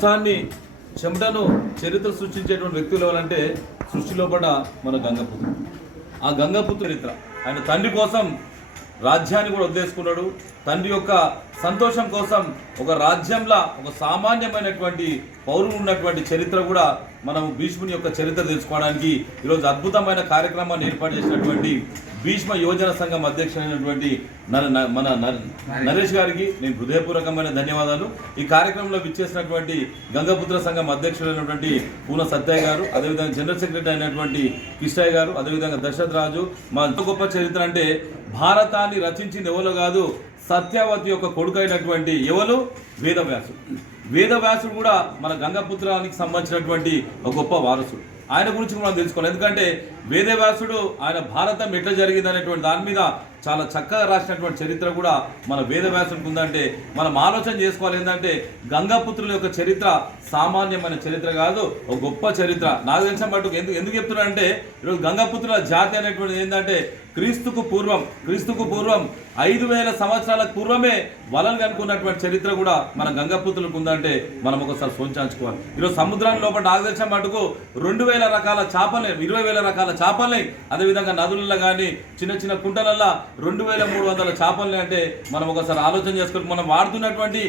కష్టాన్ని చెమటను చరిత్ర సృష్టించేటువంటి వ్యక్తులు ఎవరంటే సృష్టిలో పడ్డ మన గంగపుత్రుడు. ఆ గంగపుత్రుడు చరిత్ర ఆయన తండ్రి కోసం రాజ్యాన్ని కూడా వదిలేసుకున్నాడు. తండ్రి యొక్క సంతోషం కోసం ఒక రాజ్యంలో ఒక సామాన్యమైనటువంటి పౌరులు ఉన్నటువంటి చరిత్ర కూడా మనం భీష్ముని యొక్క చరిత్ర తెలుసుకోవడానికి ఈరోజు అద్భుతమైన కార్యక్రమాన్ని ఏర్పాటు చేసినటువంటి భీష్మ యువజన సంఘం అధ్యక్షుడైనటువంటి మన నరేష్ గారికి నేను హృదయపూర్వకమైన ధన్యవాదాలు. ఈ కార్యక్రమంలో విచ్చేసినటువంటి గంగపుత్ర సంఘం అధ్యక్షుడైనటువంటి పూన సత్యయ్య గారు, అదేవిధంగా జనరల్ సెక్రటరీ అయినటువంటి కిష్టయ్య గారు, అదేవిధంగా దశరథ్ రాజు. మా ఎంత గొప్ప చరిత్ర అంటే భారతాన్ని రచించింది ఎవరో కాదు, సత్యవతి యొక్క కొడుకైనటువంటి ఎవరు వేదవ్యాసుడు. వేదవ్యాసుడు కూడా మన గంగపుత్రానికి సంబంధించినటువంటి ఒక గొప్ప వారసుడు. ఆయన గురించి మనం తెలుసుకోవాలి. ఎందుకంటే వేదవ్యాసుడు ఆయన భారతం ఎట్లా జరిగింది అనేటువంటి దాని మీద చాలా చక్కగా రాసినటువంటి చరిత్ర కూడా మన వేదవ్యాసునికి ఉందంటే మనం ఆలోచన చేసుకోవాలి. ఏంటంటే గంగపుత్రుల యొక్క చరిత్ర సామాన్యమైన చరిత్ర కాదు, ఒక గొప్ప చరిత్ర. నాకు తెలిసిన మటుకు ఎందుకు చెప్తున్నా అంటే ఈరోజు గంగపుత్రుల జాతి అనేటువంటిది ఏంటంటే క్రీస్తుకు పూర్వం 5000 సంవత్సరాల పూర్వమే వలలు కనుక్కున్నటువంటి చరిత్ర కూడా మన గంగపుత్రులకు ఉందంటే మనం ఒకసారి సోంచాంచుకోవాలి. ఈరోజు సముద్రం లోపల నాకు తెలిసిన మటుకు 2000 రకాల చేపలే, 20,000 రకాల చేపలే. అదేవిధంగా నదులలో కానీ చిన్న చిన్న కుంటలల్లో 2300 చేపల్ని అంటే మనం ఒకసారి ఆలోచన చేసుకుని మనం వాడుకున్నటువంటి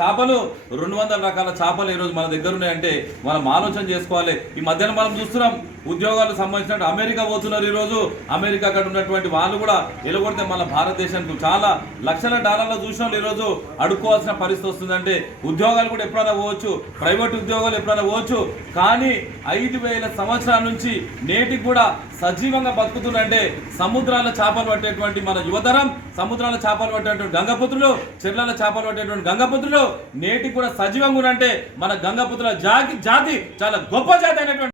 చేపలు 200 రకాల చేపలు ఈరోజు మన దగ్గర ఉన్నాయంటే మనం ఆలోచన చేసుకోవాలి. ఈ మధ్యన మనం చూస్తున్నాం ఉద్యోగాలకు సంబంధించిన అమెరికా పోతున్నారు. ఈరోజు అమెరికా అక్కడ ఉన్నటువంటి వాళ్ళు కూడా ఎలుగొడితే మన భారతదేశానికి చాలా లక్షల డాలర్ల చూసిన వాళ్ళు ఈరోజు అడుక్కోవాల్సిన పరిస్థితి వస్తుందంటే ఉద్యోగాలు కూడా ఎప్పుడైనా పోవచ్చు, ప్రైవేట్ ఉద్యోగాలు ఎప్పుడైనా పోవచ్చు. కానీ 5000 సంవత్సరాల నుంచి నేటికి కూడా సజీవంగా బతుకుతుందంటే సముద్రాల చేపలు పట్టేటువంటి మన యువతరం, సముద్రాల చేపలు పట్టేటువంటి గంగపుత్రులు, చెర్ల చేపలు పట్టేటువంటి గంగపుత్రులు నేటికి కూడా సజీవంగా ఉన్నంటే మన గంగపుత్రుల జాతి చాలా గొప్ప జాతి అనేటువంటి